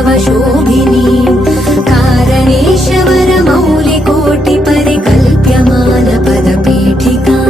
शोभिनी कारणेश्वर मौलिकोटि परिकल्प्यमान पदपीठिका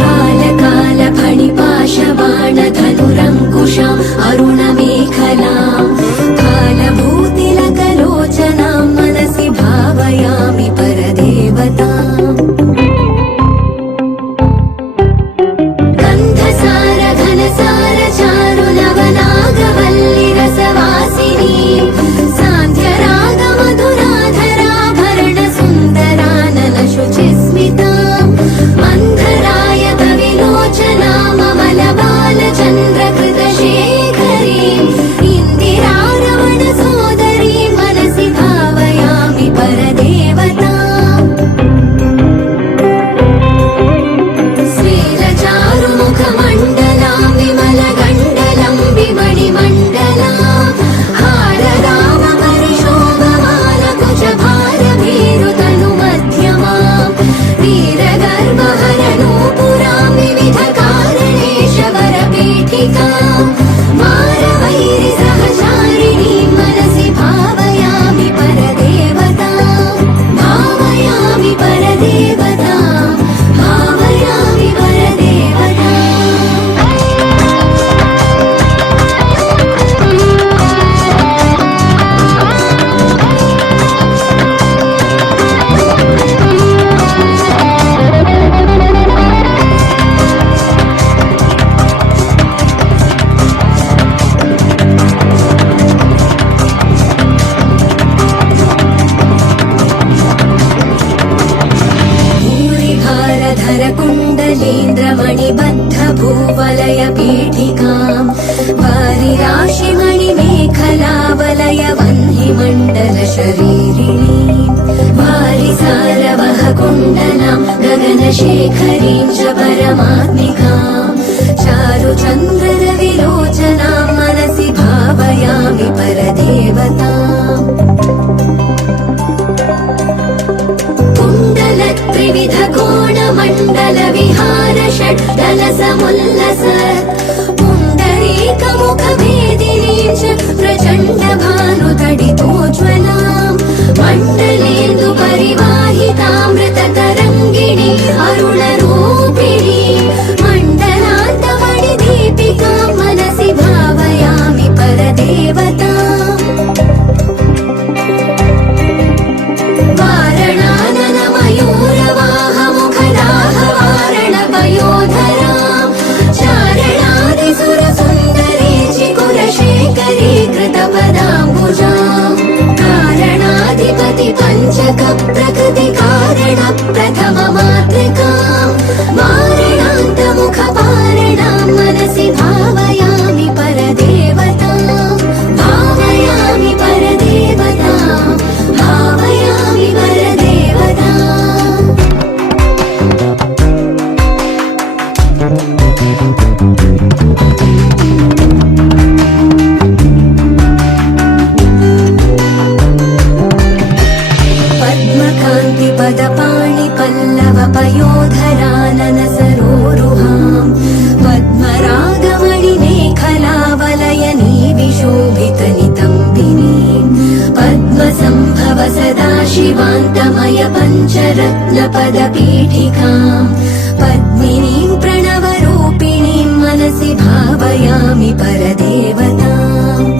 काल फणिपाशबाण धनुरङ्कुशाम् अरुणमेखलाम् कालभूतिलकलोचनां मनसि भावयामि परदेवताम् गन्धसार घनसार चारु नवनागवल्लि रसवासिनी सान्ध्यराग मधुराधराभरण सुन्दरानन शुचिस्मिताम् मन्धराय कविलोचनाममलबालचन्द्रकृतशेखरीम् इन्दिरारमण सोदरी मनसि भावयामि परदेवताम् श्रीलचारुमुखमण्डलाम् विमलगण्डलम् विमणिमण्डलाम् हाररामपरिशोभमानकुचभारभीरुतनुमध्यमाम् वीरगर्वहरनूपुराम् विविधकारणेशवरपीठिकाम् मारवैरिसहचारिणीम् मनसि भावयामि परदेवताम् भावयामि परदेवताम् भावयामि भूरिभारधरकुण्डलीन्द्रमणिबद्धभूवलयपीठिकाम् वारिराशिमणिमेखलावलयवह्निमण्डलशरीरिणीम् वारिसारवहकुण्डलाम् गगनशेखरीम् च परमात्मिकाम् चारुचन्द्ररविलोचनाम् मनसि भावयामि परदेवताम् कुण्डलत्रिविधकोणमण्डलविहार षड्दलसमुल्लस पुण्डरीकमुखभेदिनीम् च प्रचण्डभानुतडितोज्ज्वलाम् मण्डलेन्दुपरिवाहितामृततरङ्गिणी अरुणरूपिणी मण्डलान्तमणिदीपिकाम् मनसि भावयामि परदेवताम् वारणाननमयूरवाहमुखदाहवारणपयोधराम् चारणादिसुरसुन्दरी चिकुरशेखरी कृतपदाम्बुजाम् कारणाधिपतिपञ्चकप्रकृतिकारणप्रथममातृकाम् वारणान्तमुखपारणाम् मनसि भावयामि परदेवताम् भावयामि परदेवताम् भावयामि परदेवताम् पद्मकान्ति पदपाणि पल्लव पयोधरानन सरोरुहाम् पद्मरागमणि मेखलावलयनी विशोभितनितम्बिनीम् पद्मसम्भव सदा शिवान्तमय पञ्चरत्नपदपीठिकाम् पद्मिनीम् प्रणवरूपिणीम् मनसि भावयामि परदेवताम्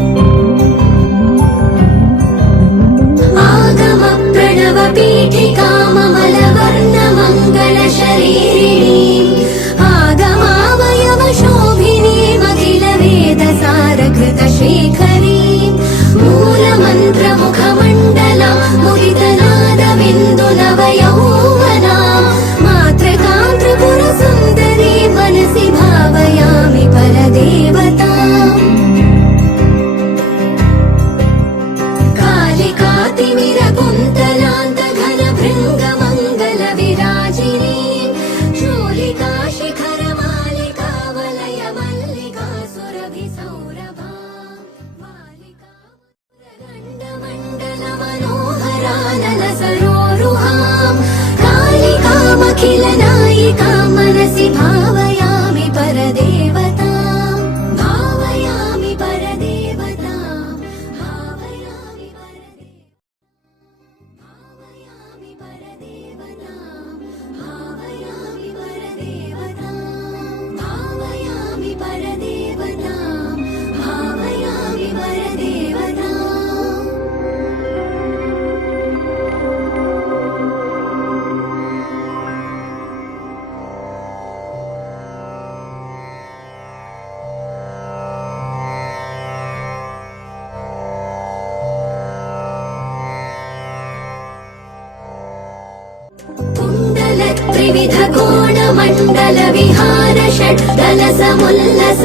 आगमप्रणवपीठिकाममलवर्णमङ्गलशरीरिणीम् आगमावयवशोभिनीमखिलवेदसारकृतशेखरीम् मूलमन्त्रमुखमण्डलाम् मुदितनादविन्दुनवयौवनाम् मातृकाम् त्रिपुरसुन्दरी मनसि भावयामि परदेवताम् कालिकातिमिरकुन्तलान्तघनभृङ्गमङ्गलविराजिनीम् चूलिकाशिखरमालिकावलयमल्लिकासुरभिसौरभाम् वालिकागण्डमण्डलमनोहराननसरोरुहाम् कालिकामखिलनायिकाम् मनसि भावयामि परदेवताम् भावयामि परदेवताम् भावयामि त्रिविध कोणमण्डल विहार षड्दल समुल्लस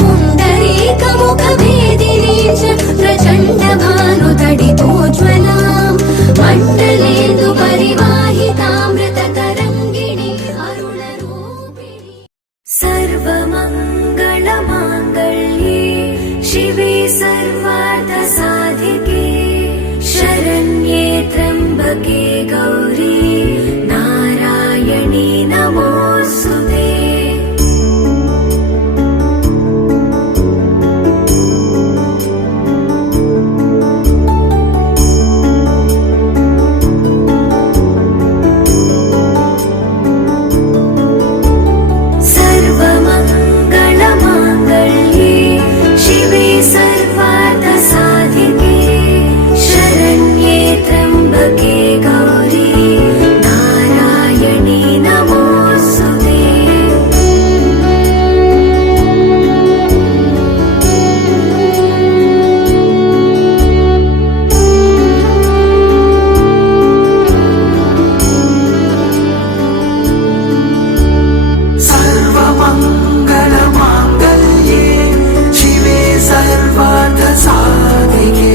पुण्डरीकमुख भेदिनी च प्रचण्ड भानुतडितोज्ज्वलाम् मण्डलेन्दु परिवाहितामृत तरङ्गिणी अरुणरूपिणी सर्वमङ्गलमाङ्गल्ये शिवे सर्वार्थसाधिके शरण्ये त्र्यम्बके गौरी नारायणी नमोऽस्तुते। सर्वमङ्गलमाङ्गल्ये शिवे सर्वार्थसाधिके शरण्ये त्र्यम्बके गौरी नारायणी नमोऽस्तुते। सर्वमङ्गलमाङ्गल्ये शिवे सर्वार्थसाधिके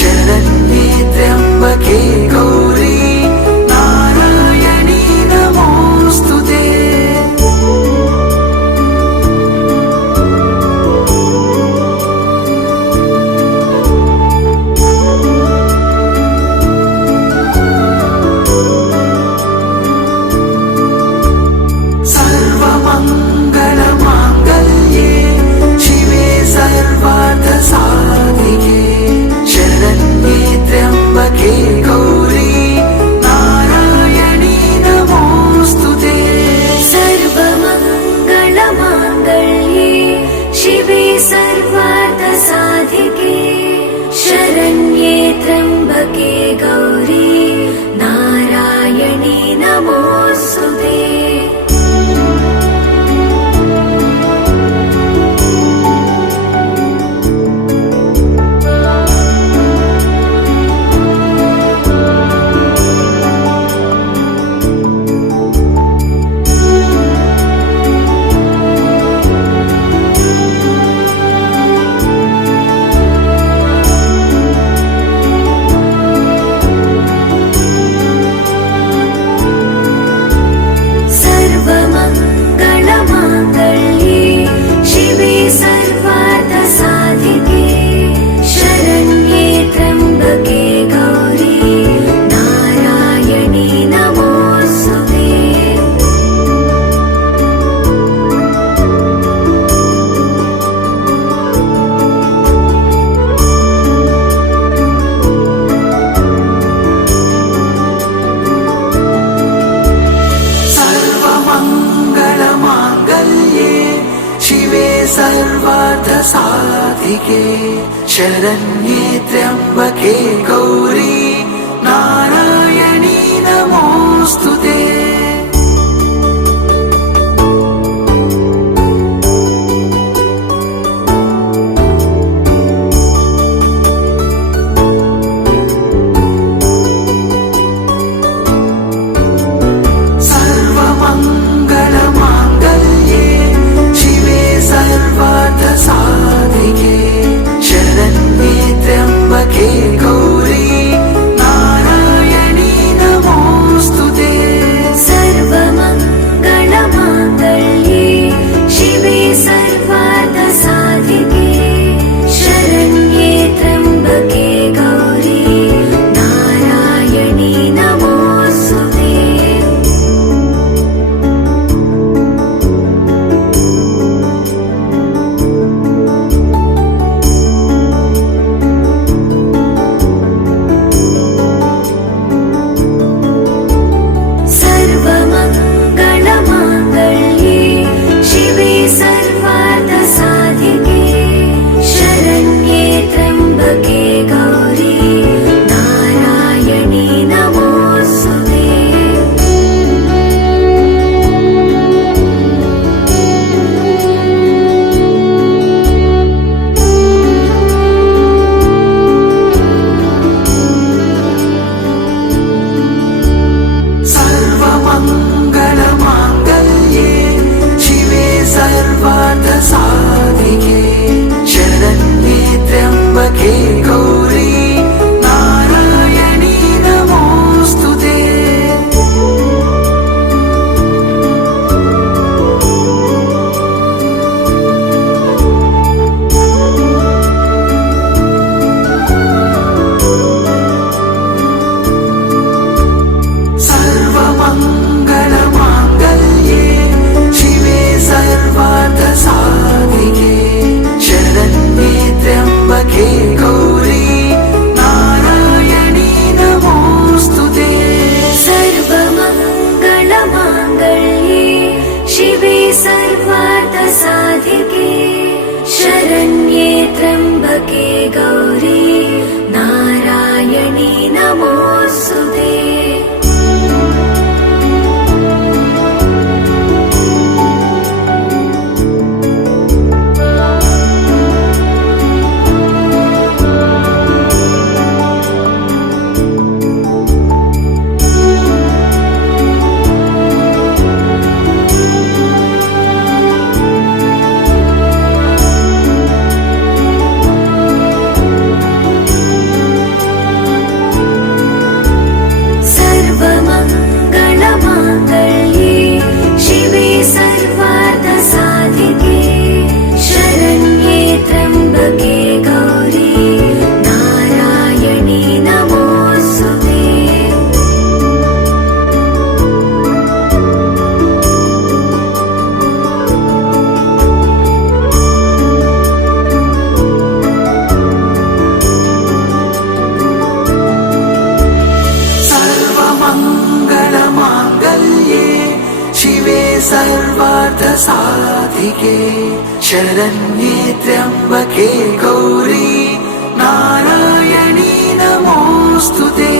शरण्ये त्र्यम्बके गौरी नारायणी नमोऽस्तुते। सर्वमङ्गलमाङ्गल्ये शिवे सर्वार्थसाधिके शरण्ये त्र्यम्बके गौरी नारायणी नमोऽस्तुते। सर्वमङ्गलमाङ्गल्ये शिवे सर्वार्थसाधिके शरण्ये त्र्यम्बके गौरी नारायणी नमोऽस्तुते। सर्वमङ्गलमाङ्गल्ये शिवे सर्वार्थसाधिके शरण्ये त्र्यम्बके गौरी नारायणी नमोऽस्तुते। सर्वमङ्गलमाङ्गल्ये शिवे सर्वार्थसाधिके शरण्ये त्र्यम्बके गौरी नारायणी नमोऽस्तुते। सर्वमङ्गलमाङ्गल्ये शिवे सर्वार्थसाधिके शरण्ये त्र्यम्बके गौरी नारायणी नमोऽस्तुते। साधिके शरण्ये त्र्यम्बके गौरी नारायणी नमोऽस्तुते।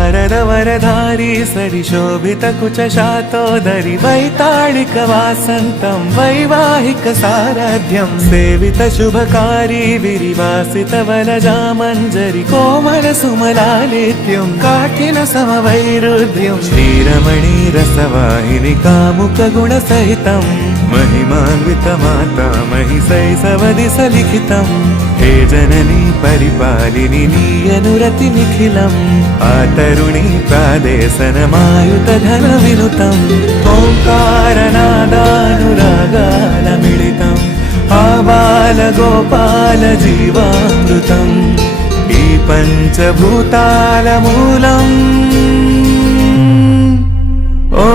शारदवरधारी सरिशोभितकुचशातोदरि वैताళिक वासन्तं वैवाहिक सारथ्यं सेवित शुभकारी विरिवासित वनजामञ्जरि कोमल सुमलालित्यं काठिन समवैरुध्यं श्रीरमणी रसवाहिनि कामुक गुणसहितं महिमान्वित माता महिषैषवदि सलिखितम् हे जननी परिपालिनि नीयनुरति निखिलम् आतरुणी प्रादेशनमायुत धन विनुतम् ओङ्कारनादानुरागालमिलितम् आबाल गोपाल जीवामृतम् ई पञ्चभूतालमूलम् ॐ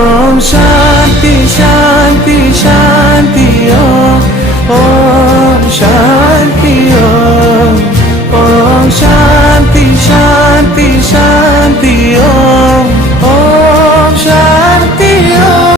शान्ति शान्ति शान्ति ॐ